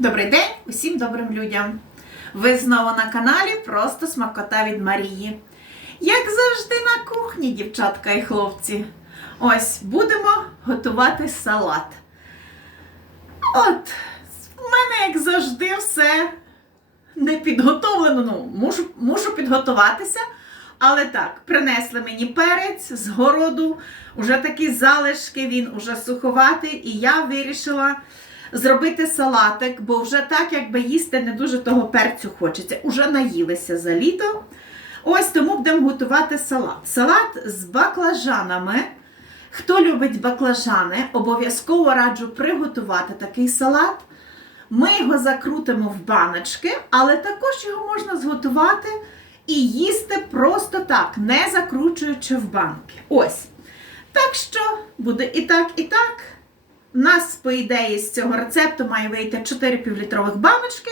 Добрий день усім добрим людям! Ви знову на каналі Просто Смакота від Марії. Як завжди на кухні, дівчатка і хлопці. Ось будемо готувати салат. От, в мене, як завжди, все не підготовлено. Ну, мушу, мушу підготуватися. Але так, принесли мені перець з городу, уже такі залишки, він уже суховатий, і я вирішила зробити салатик, бо вже так, якби їсти не дуже того перцю хочеться. Уже наїлися за літо. Ось тому будемо готувати салат. Салат з баклажанами. Хто любить баклажани, обов'язково раджу приготувати такий салат. Ми його закрутимо в баночки, але також його можна зготувати і їсти просто так, не закручуючи в банки. Ось. Так що буде і так, і так. У нас, по ідеї, з цього рецепту має вийти 4 півлітрових баночки.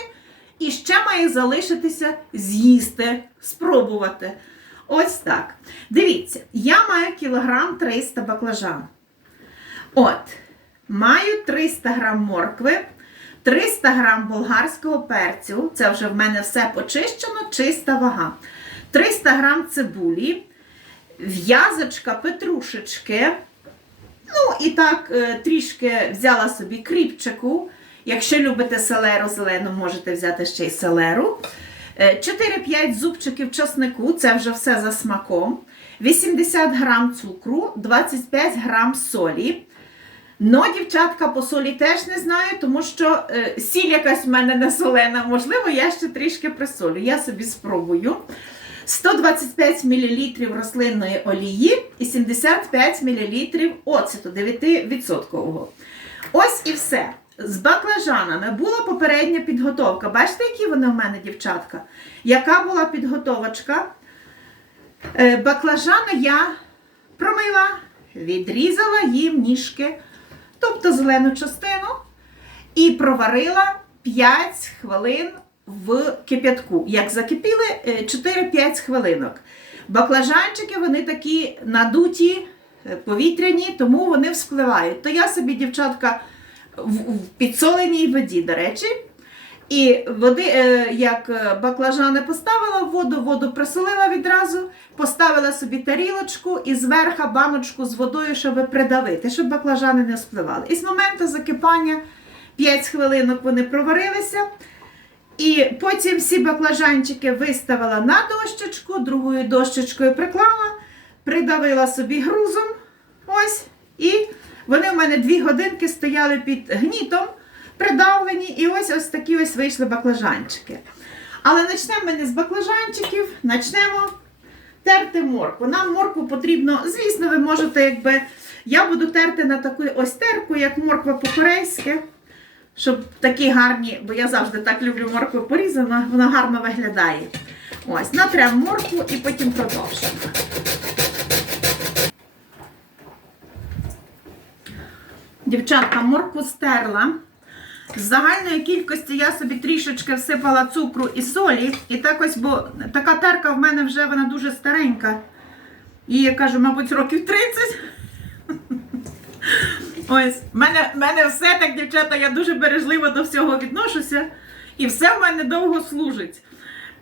І ще має залишитися з'їсти, спробувати. Ось так. Дивіться, я маю кілограм 300 баклажан. От, маю 300 грам моркви, 300 грам болгарського перцю. Це вже в мене все почищено, чиста вага. 300 грам цибулі, в'язочка петрушечки. Ну, і так, е, трішки взяла собі кріпчику. Якщо любите селеру зелену, можете взяти ще й селеру. Е, 4-5 зубчиків часнику, це вже все за смаком. 80 грам цукру, 25 грам солі. Но, дівчатка, по солі теж не знаю, тому що е, сіль якась в мене не солена. Можливо, я ще трішки присолю. Я собі спробую. 125 мл рослинної олії і 75 мл оцету 9%. Ось і все. З баклажанами була попередня підготовка. Бачите, які вони в мене, дівчатка? Яка була підготовочка? Е, Баклажани я промила, відрізала їм ніжки, тобто зелену частину, і проварила 5 хвилин в кип'ятку. Як закипіли, е, 4-5 хвилинок. Баклажанчики вони такі надуті, е, повітряні, тому вони вспливають. То я собі, дівчатка, в підсоленій воді, до речі. І води, е, як е, баклажани поставила в воду, воду присолила відразу, поставила собі тарілочку і зверха баночку з водою, щоб придавити, щоб баклажани не спливали. І з моменту закипання 5 хвилинок вони проварилися. І потім всі баклажанчики виставила на дощечку, другою дощечкою приклала, придавила собі грузом. Ось. І вони в мене дві годинки стояли під гнітом, придавлені, і ось ось такі ось вийшли баклажанчики. Але почнемо ми не з баклажанчиків, почнемо терти моркву. Нам моркву потрібно, звісно, ви можете, якби. Я буду терти на таку ось терку, як морква по-корейськи. Щоб такі гарні, бо я завжди так люблю моркву порізану, вона гарно виглядає. Ось, натрем моркву і потім продовжимо. Дівчатка, моркву стерла. З загальної кількості я собі трішечки всипала цукру і солі. І так ось, бо така терка в мене вже вона дуже старенька. Їй, я кажу, мабуть, років 30. Ось, в мене, мене все так, дівчата, я дуже бережливо до всього відношуся. І все в мене довго служить.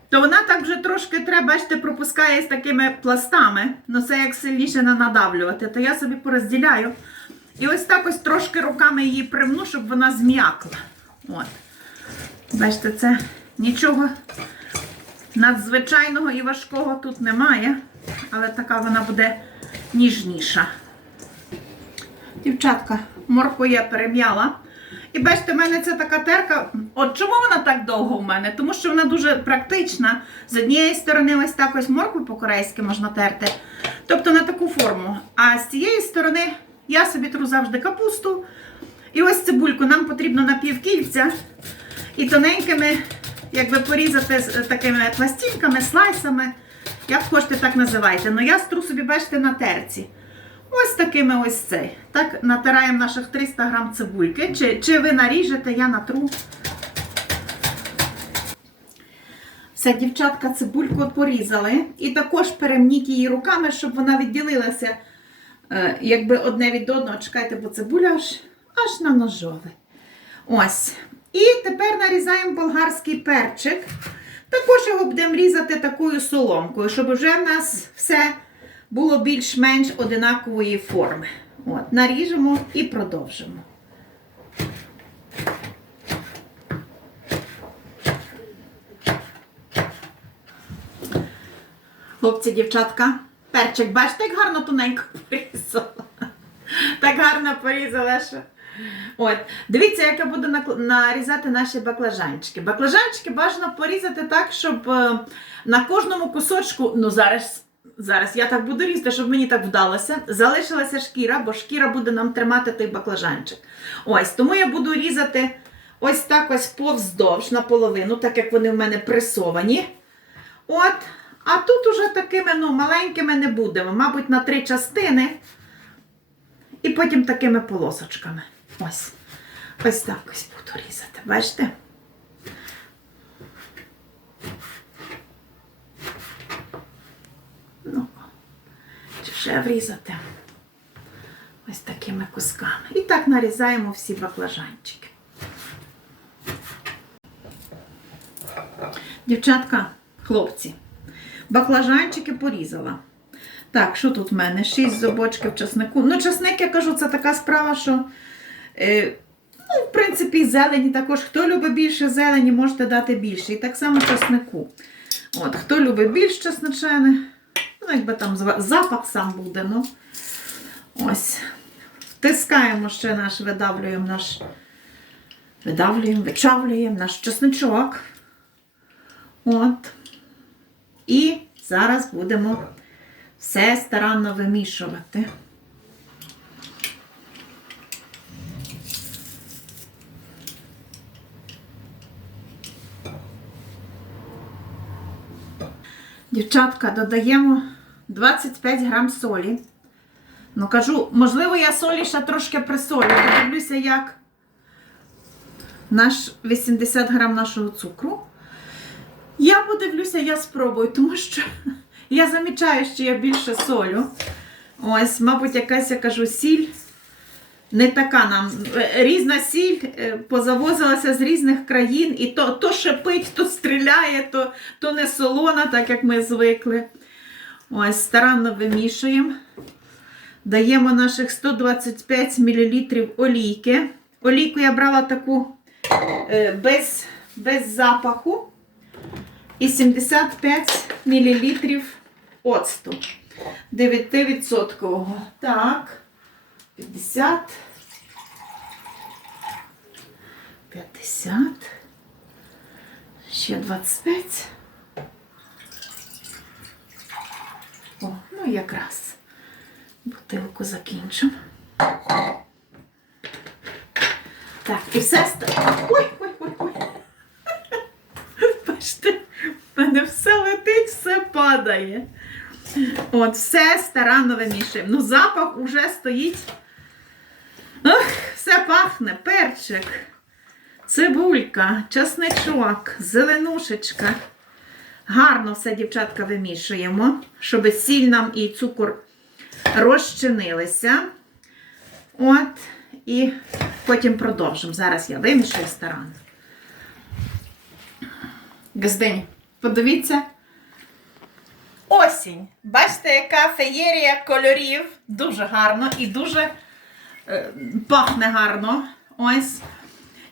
То вона так вже трошки треба, бачите, пропускає з такими пластами. Ну це як сильніше не надавлювати. То я собі порозділяю. І ось так ось трошки руками її примну, щоб вона зм'якла. От. Бачите, це нічого надзвичайного і важкого тут немає. Але така вона буде ніжніша. Дівчатка, моркву я перем'яла. І бачите, в мене це така терка. От чому вона так довго в мене? Тому що вона дуже практична. З однієї сторони, ось так ось моркву по-корейськи можна терти. Тобто на таку форму. А з цієї сторони я собі тру завжди капусту. І ось цибульку нам потрібно на півкільця. І тоненькими, якби порізати з такими пластинками, слайсами. Як хочете, так називайте. Ну я стру собі, бачите, на терці. Ось такими ось цей. Так натираємо наших 300 грам цибульки. Чи, чи ви наріжете, я натру. Все, дівчатка, цибульку порізали. І також перемніть її руками, щоб вона відділилася, е, якби одне від одного. Чекайте, бо цибуля аж, аж на ножове. Ось. І тепер нарізаємо болгарський перчик. Також його будемо різати такою соломкою, щоб вже в нас все було більш-менш одинакової форми. От, наріжемо і продовжимо. Хлопці, дівчатка, перчик, бачите, як гарно тоненько порізала. Так гарно порізала, що. От, дивіться, як я буду нарізати наші баклажанчики. Баклажанчики бажано порізати так, щоб е, на кожному кусочку, ну зараз, зараз я так буду різати, щоб мені так вдалося. Залишилася шкіра, бо шкіра буде нам тримати той баклажанчик. Ось, тому я буду різати ось так ось повздовж наполовину, так як вони в мене пресовані. От, а тут уже такими ну, маленькими не будемо, мабуть, на три частини. І потім такими полосочками. Ось. Ось так ось буду різати. Бачите? Ну, чи ще врізати? Ось такими кусками. І так нарізаємо всі баклажанчики. Дівчатка, хлопці, баклажанчики порізала. Так, що тут в мене? Шість зубочків часнику. Ну, часник, я кажу, це така справа, що, е, ну, в принципі, зелені також. Хто любить більше зелені, можете дати більше. І так само часнику. От, хто любить більш чесночене, ну, якби там запах сам буде. ну. Ось. Втискаємо ще наш, видавлюємо наш, видавлюємо, вичавлюємо наш чесничок. От. І зараз будемо все старанно вимішувати. Дівчатка, додаємо 25 грам солі. Ну, кажу, можливо, я солі ще трошки присолю. Подивлюся, як наш 80 грам нашого цукру. Я подивлюся, я спробую, тому що я замічаю, що я більше солю. Ось, мабуть, якась я кажу сіль. Не така нам. Е, Різна сіль е, позавозилася з різних країн, і то, то шипить, то стріляє, то, то не солона, так як ми звикли. Ось, старанно вимішуємо. Даємо наших 125 мл олійки. Олійку я брала таку е, без, без запаху. І 75 мл оцту. 9%. Так. 50. 50. Ще 25. Ну якраз. Бутилку закінчимо. Так, і все ста- Ой, ой, ой, ой. Бачите, в мене все летить, все падає. От, все старанно вимішуємо. Ну, запах уже стоїть. Ох, все пахне, перчик, цибулька, часничок, зеленушечка. Гарно все, дівчатка, вимішуємо, щоб сіль нам і цукор розчинилися. От, і потім продовжимо. Зараз я вимішую старанно. Газдень, подивіться. Осінь. Бачите, яка феєрія кольорів. Дуже гарно і дуже е, пахне гарно. Ось.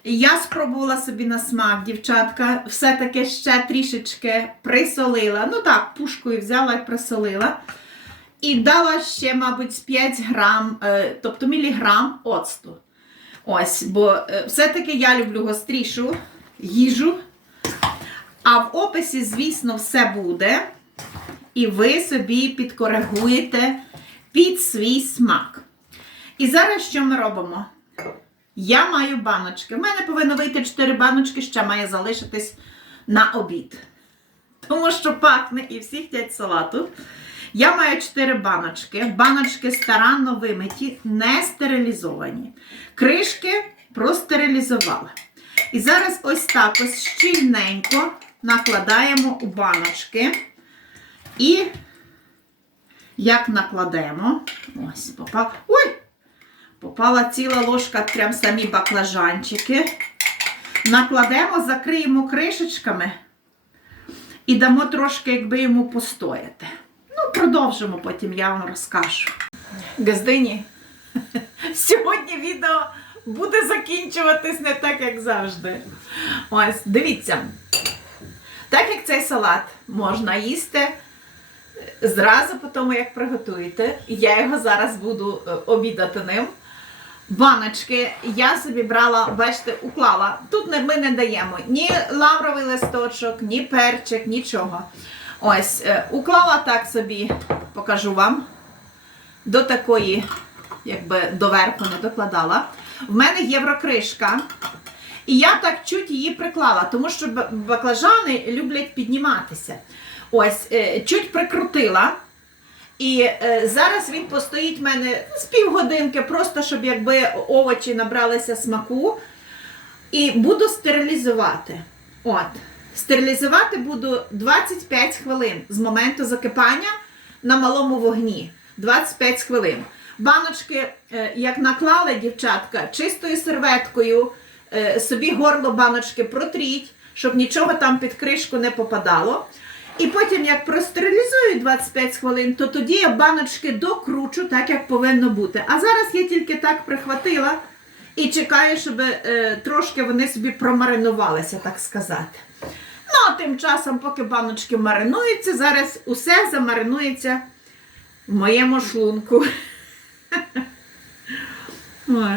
Я спробувала собі на смак, дівчатка, все-таки ще трішечки присолила. Ну так, пушкою взяла і присолила. І дала ще, мабуть, 5 грам, е, тобто міліграм оцту. Ось, бо е, все-таки я люблю гострішу їжу. А в описі, звісно, все буде. І ви собі підкоригуєте під свій смак. І зараз що ми робимо? Я маю баночки. У мене повинно вийти 4 баночки, ще має залишитись на обід. Тому що пахне і всі хотять салату. Я маю 4 баночки. Баночки старанно вимиті, не стерилізовані. Кришки простерилізувала. І зараз ось так ось щільненько накладаємо у баночки. І як накладемо, ось попав. Ой! Попала ціла ложка, прям самі баклажанчики. накладемо, закриємо кришечками і дамо трошки, якби йому постояти. Ну, продовжимо потім, я вам розкажу. Газдині, сьогодні відео буде закінчуватись не так, як завжди. Ось, дивіться. Так як цей салат можна їсти зразу по тому, як приготуєте, я його зараз буду е, обідати ним. Баночки я собі брала, бачите, уклала. Тут ми не даємо ні лавровий листочок, ні перчик, нічого. Ось, е, уклала так собі, покажу вам, до такої, якби доверху не докладала. В мене єврокришка. І я так чуть її приклала, тому що баклажани люблять підніматися. Ось, е, чуть прикрутила. І е, зараз він постоїть в мене з півгодинки, просто щоб якби овочі набралися смаку. І буду стерилізувати. От. Стерилізувати буду 25 хвилин з моменту закипання на малому вогні. 25 хвилин. Баночки, е, як наклали дівчатка, чистою серветкою е, собі горло баночки протріть, щоб нічого там під кришку не попадало. І потім, як простерилізую 25 хвилин, то тоді я баночки докручу так, як повинно бути. А зараз я тільки так прихватила і чекаю, щоб е, трошки вони собі промаринувалися, так сказати. Ну, а тим часом, поки баночки маринуються, зараз усе замаринується в моєму шлунку. Ой.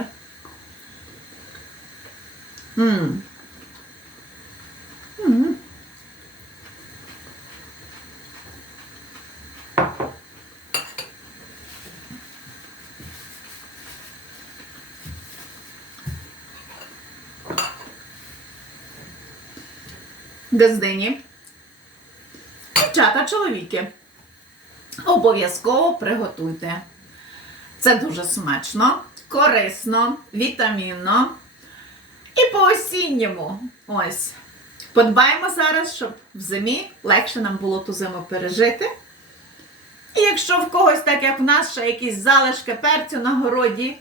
Газдині. Дівчата, чоловіки. Обов'язково приготуйте. Це дуже смачно, корисно, вітамінно. І по осінньому. Ось. Подбаємо зараз, щоб в зимі легше нам було ту зиму пережити. І якщо в когось, так як в нас, ще якісь залишки перцю на городі,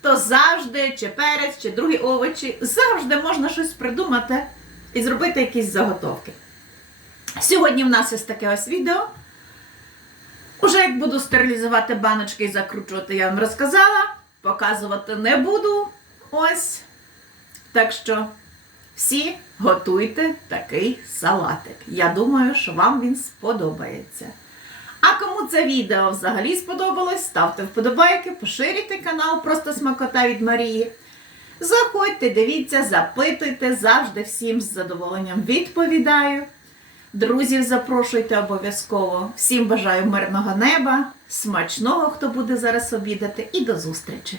то завжди, чи перець, чи другі овочі, завжди можна щось придумати і зробити якісь заготовки. Сьогодні в нас ось таке ось відео. Уже як буду стерилізувати баночки і закручувати, я вам розказала. Показувати не буду. Ось. Так що всі готуйте такий салатик. Я думаю, що вам він сподобається. А кому це відео взагалі сподобалось, ставте вподобайки, поширюйте канал Просто Смакота від Марії. Заходьте, дивіться, запитуйте, завжди всім з задоволенням відповідаю. Друзів запрошуйте обов'язково. Всім бажаю мирного неба, смачного, хто буде зараз обідати, і до зустрічі!